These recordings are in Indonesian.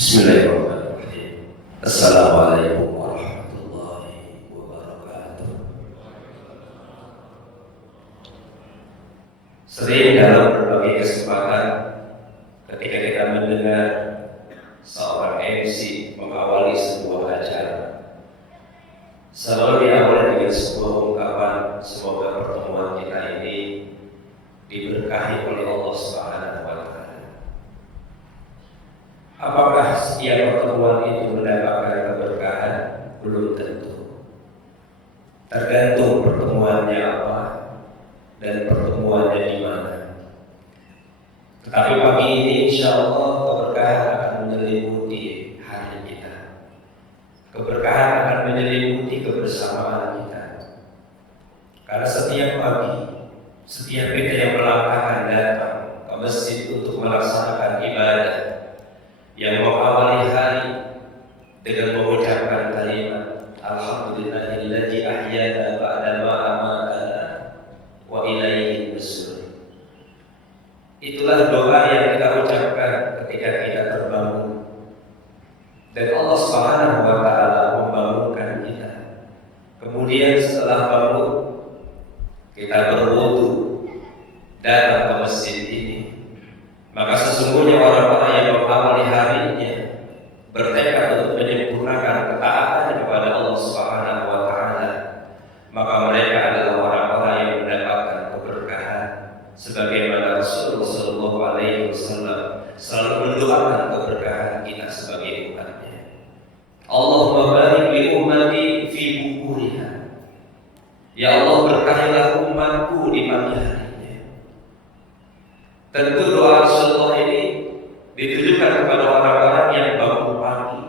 Bismillahirrahmanirrahim. Assalamualaikum warahmatullahi wabarakatuh. Sering dalam berbagai kesempatan ketika kita mendengar seorang MC mengawali sebuah acara, selalu diawali dengan sebuah ungkapan, semoga pertemuan kita ini diberkahi oleh Allah Subhanahu wa Ta'ala. Apakah setiap pertemuan itu mendapatkan keberkahan? Belum tentu. Tergantung pertemuannya apa dan pertemuannya di mana. Tetapi pagi ini insya Allah keberkahan akan menyelimuti hari kita. Keberkahan akan menyelimuti kebersamaan kita. Karena setiap pagi, setiap kita yang melangkahkan datang ke masjid untuk melaksanakan ibadah, yang mengawali hari dengan mengucapkan kalimat Alhamdulillahilladzi ahyana ba'da ma amatana wa ilaihi nusyur. Itulah doa yang kita ucapkan ketika kita terbangun dan Allah Subhanahu wa Ta'ala membangunkan kita. Kemudian setelah bangun kita berwudu datang ke masjid ini, maka sesungguhnya orang-orang yang mengawali harinya bertekad untuk menyempurnakan ketaatan kepada Allah Subhanahu wa Ta'ala, maka mereka adalah orang-orang yang mendapatkan keberkahan sebagaimana Rasulullah sallallahu alaihi wasallam selalu mendoakan keberkahan kita sebagai umatnya. Allahumma barik li ummati fi bukuriha. Ya Allah, berkahilah umatku di pagi harinya. Tentu doa Rasulullah ini ditujukan kepada orang-orang yang bangun pagi,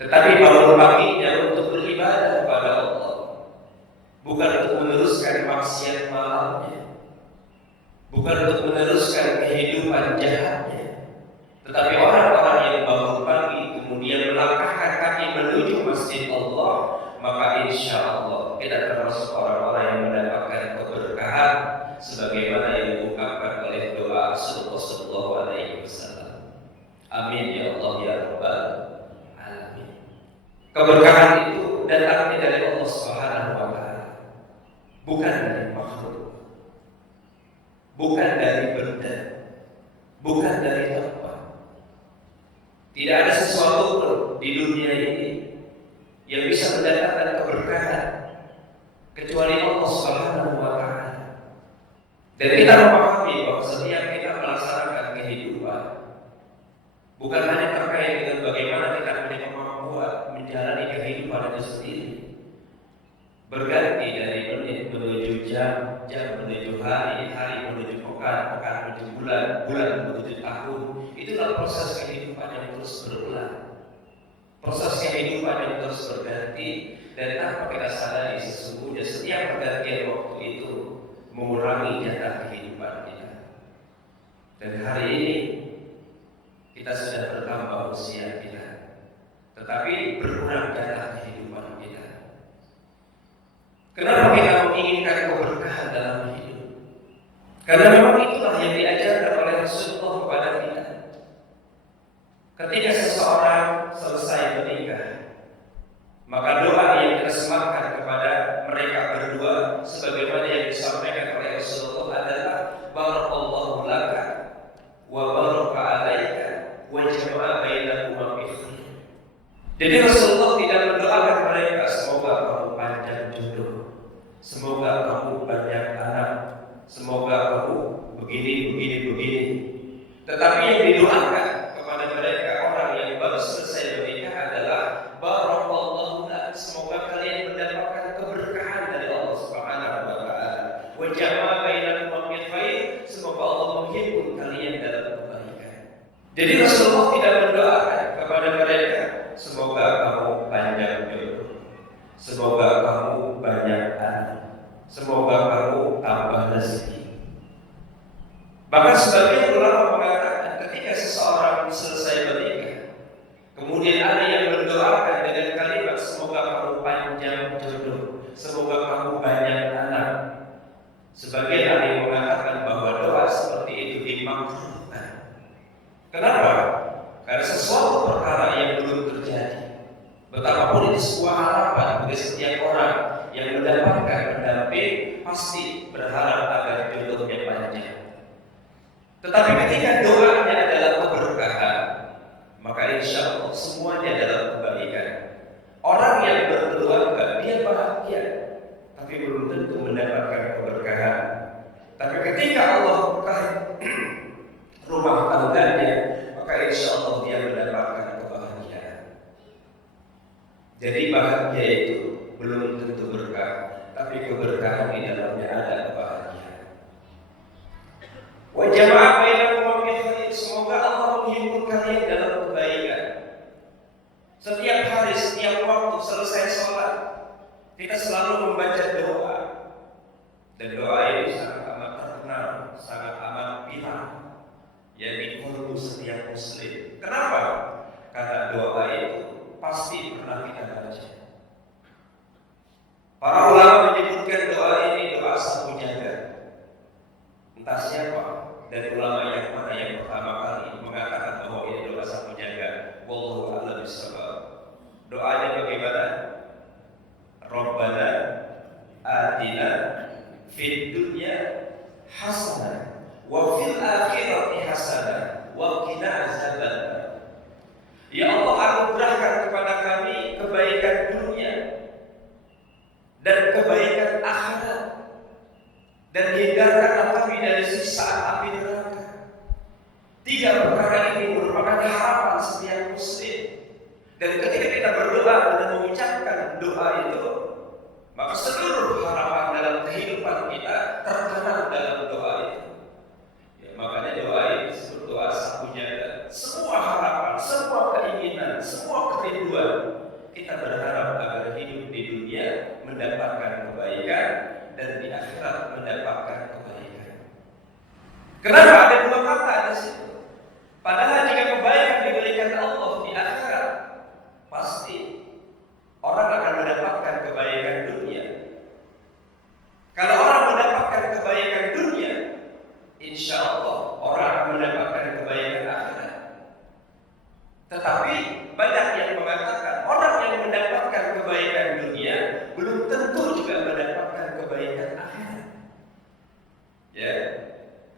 tetapi bangun paginya untuk beribadah kepada Allah, bukan untuk meneruskan maksiat malamnya, bukan untuk meneruskan kehidupan jahatnya, tetapi orang-orang yang bangun pagi kemudian melangkahkan kaki menuju masjid Allah, maka insya Allah kita termasuk orang-orang yang mendapatkan keberkahan sebagaimana yang diungkapkan oleh doa Rasulullah sallallahu alaihi wasallam. Amin ya Allah ya Rabbal alamin. Keberkahan itu datangnya dari Allah Subhanahu wa Ta'ala, bukan dari makhluk, bukan dari benda, bukan dari tempat. Tidak ada sesuatu pun di dunia ini yang bisa mendatangkan keberkahan kecuali Allah Subhanahu wa Ta'ala. Dan kita memahami bahwa setiap kita melaksanakan kehidupan bukan hanya terkait dengan bagaimana kita punya kemampuan menjalani kehidupan itu sendiri, berganti dari menit menuju jam, jam menuju hari, hari menuju pekan, pekan menuju bulan, bulan menuju tahun. Itulah proses kehidupan yang terus berulang, proses kehidupan yang terus berganti, dan tanpa kita sadari sesungguhnya setiap pergantian waktu itu mengurangi jatah kehidupan kita. Dan hari ini kita sudah bertambah usia kita, tetapi berkurang jatah kehidupan kita. Kenapa kita menginginkan keberkahan dalam hidup? Karena memang itulah yang diajarkan oleh Rasulullah kepada kita. Ketika seseorang selesai menikah, maka doa yang kita sematkan kepada mereka berdua sebagaimana yang disampaikan oleh Rasulullah adalah barakallahu laka wa baraka alaika wa jama'a bainakuma fi khair. Jadi Rasulullah tidak mendoakan mereka semoga kamu panjang jodoh, semoga kamu banyak anak, semoga kamu begini, tetapi yang didoakan kepada mereka orang yang baru selesai menikah adalah barakallahu lak, semoga kalian mendapatkan keberkahan dari Allah Subhanahu wa Ta'ala, wa jama'a bainakum fi khair, semoga Allah menghimpun kalian dalam kebaikan. Jadi Rasulullah tidak mendoakan kepada mereka semoga kamu panjang jodoh, semoga kamu banyak anak, semoga kamu tambah rezeki. Bahkan sebagian ulama mengatakan ketika seseorang selesai menikah, kemudian ada yang mendoakan dengan kalimat semoga kamu panjang jodoh, semoga kamu banyak anak. Sebagian ada yang mengatakan bahwa doa seperti itu dimakruhkan. Kenapa? Karena pasti berharap agar jodohnya panjang. Tetapi ketika doanya adalah keberkahan, maka insya Allah semuanya adalah kebaikan. Orang yang berkeluarga dia bahagia, tapi belum tentu mendapatkan keberkahan. Tapi ketika Allah berkahi rumah tangganya, maka insya Allah dia mendapatkan kebahagiaan. Jadi bahagia itu belum tentu berkah, tapi keberkahan di dalamnya ada kebahagiaan. Wa jama'a bainakum fi khair. Semoga Allah menghibur kalian dalam kebaikan. Setiap hari, setiap waktu selesai sholat, kita selalu membaca doa. Dan doa ini sangat amat terkenal, sangat amat viral, yaitu kolbu setiap muslim. Kenapa? Karena doa itu pasti pernah kita baca. Para ulama menyebutkan doa ini doa sapu jagat. Entah siapa dari ulama yang mana yang pertama kali mengatakan bahwa ini doa sapu jagat. Wallahu a'lam bishawab. Doanya bagaimana? Rabbana atina fid dunya hasanah wa fil akhirati hasanah wa qina azabannar. Ya Allah, anugerahkan kepada kami kebaikan dunia dan kebaikan akhirat, dan hindarkanlah kami dari siksaan api neraka. Tiga perkara ini merupakan harapan setiap muslim. Dan ketika kita berdoa dan mengucapkan doa itu, maka seluruh harapan dalam kehidupan kita tertanam dalam doa itu. Ya, makanya doa ini disebut doa sapu jagat. Semua harapan, semua keinginan, semua kerinduan kita berharap agar hidup di dunia mendapatkan kebaikan dan di akhirat mendapatkan kebaikan. Kenapa ada dua kata di situ? Padahal jika kebaikan diberikan Allah di akhirat, pasti orang akan mendapatkan kebaikan dunia. Kalau orang mendapatkan kebaikan dunia, insya Allah orang akan mendapatkan kebaikan akhirat. Tetapi banyak yang mengatakan orang yang mendapatkan kebaikan dunia belum tentu juga mendapatkan kebaikan akhirat. Ya,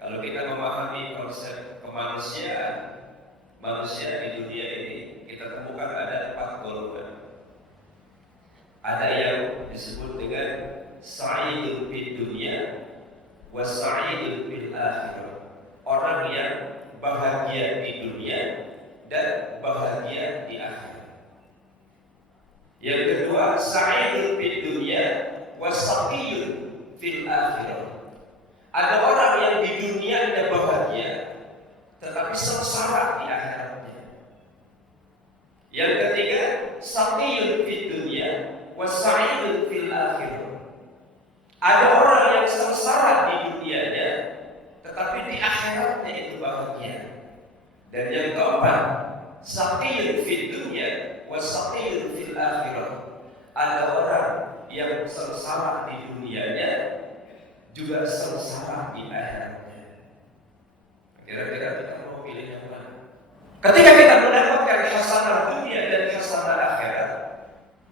kalau kita memahami konsep kemanusiaan, manusia di dunia ini kita temukan ada 4 golongan. Ada yang disebut dengan sa'idun fid dunya wa sa'idun fil akhirah. Orang yang bahagia di dunia dan bahagia di akhirat. Yang kedua, sa'idun fid dunya wa sa'idun fil akhirah. Ada orang yang di dunia dia bahagia, tetapi sengsara di akhiratnya. Yang ketiga, sa'idun fid dunya wa sa'idun fil akhirah. Ada orang yang sengsara di dunianya, tetapi di akhiratnya itu bahagia. Dan yang keempat, sa'idun fid dunya wa sa'idun fil akhirah. Ada orang yang sengsara di dunianya, juga sengsara di akhiratnya. Kira-kira kita mau pilih yang mana? Ketika kita mendapatkan hasanah dunia dan hasanah akhirat,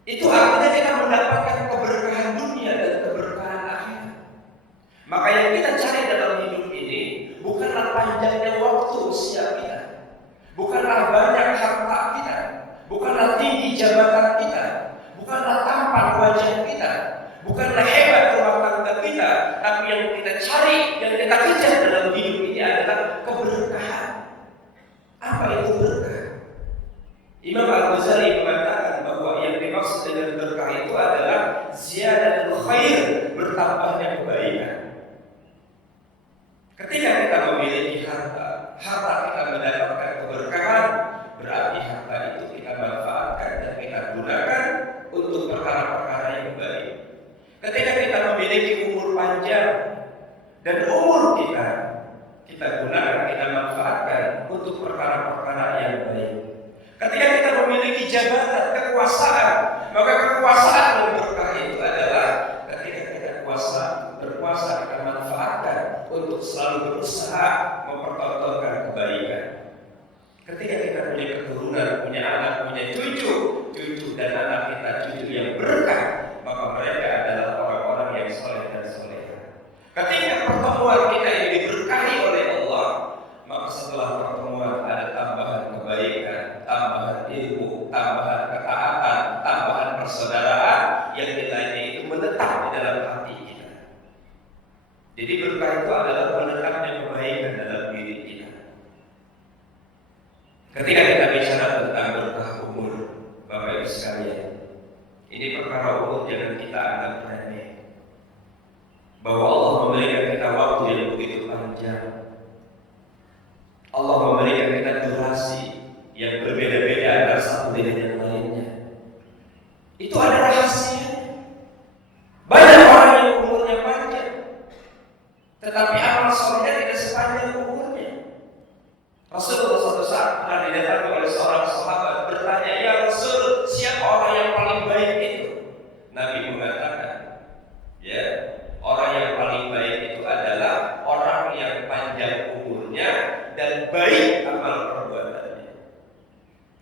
itu artinya kita mendapatkan keberkahan dunia dan keberkahan akhirat. Maka yang kita cari dalam hidup ini bukanlah panjangnya waktu usia kita, bukanlah banyak harta kita, bukanlah tinggi jabatan kita, bukanlah tampan wajah kita, bukanlah hebat rumah tangga kita, tapi yang kita cari, yang kita kejar dalam hidup ini adalah keberkahan. Apa itu berkah? Imam Al-Ghazali mengatakan bahwa yang dimaksud dengan berkah itu adalah ziyadatul khair, bertambahnya kebaikan. Ketika kita memiliki harta, harta kita mendapatkan keberkahan, berarti harta itu kita manfaatkan dan kita gunakan untuk perkara-perkara yang baik. Ketika kita memiliki umur panjang dan umur kita gunakan, kita manfaatkan untuk perkara-perkara yang baik. Ketika kita memiliki jabatan, kekuasaan, maka kekuasaan dan berkah itu adalah ketika kita berkuasa kita manfaatkan untuk selalu berusaha mempertontonkan kebaikan. Ketika kita punya keturunan, punya anak, punya cucu dan anak kita cucu yang berkah, maka mereka adalah orang-orang yang soleh dan soleha. setelah pertemuan ada tambahan kebaikan, tambahan ilmu, tambahan ketaatan, tambahan persaudaraan yang nilainya itu menetap di dalam hati kita. Jadi berkah itu adalah menetapnya kebaikan dalam diri kita. Ketika kita bicara tentang berkah umur, Bapak Ibu sekalian, ini perkara umur jangan kita anggap remeh. Bahwa Allah memberikan kita waktu yang begitu panjang. Allah memberikan kita durasi yang berbeda-beda antara satu dengan yang lainnya. Itu ada rahasia. Banyak orang yang umurnya panjang, tetapi amal solehnya tidak sepanjang umurnya. Rasulullah suatu saat pernah didatangi oleh seorang sahabat bertanya, "Ya Rasul, siapa orang yang paling baik itu?" Nabi mengatakan, ya, orang yang paling baik itu adalah orang yang panjang umurnya dan baik amal perbuatannya.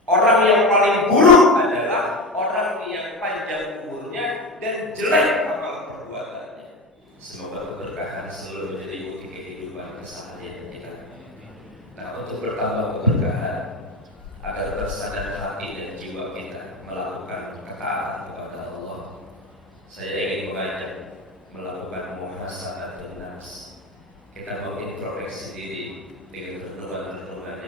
Orang yang paling buruk adalah orang yang panjang umurnya dan jelek amal perbuatannya. Semoga keberkahan selalu menjadi bukti kehidupan keseharian kita. Nah, untuk bertambah keberkahan agar tersadar hati dan jiwa kita melakukan ketaatan kepada Allah, saya ingin mengajak melakukan muhasabah nafs. Kita mau introspeksi diri dengan renungan-renungan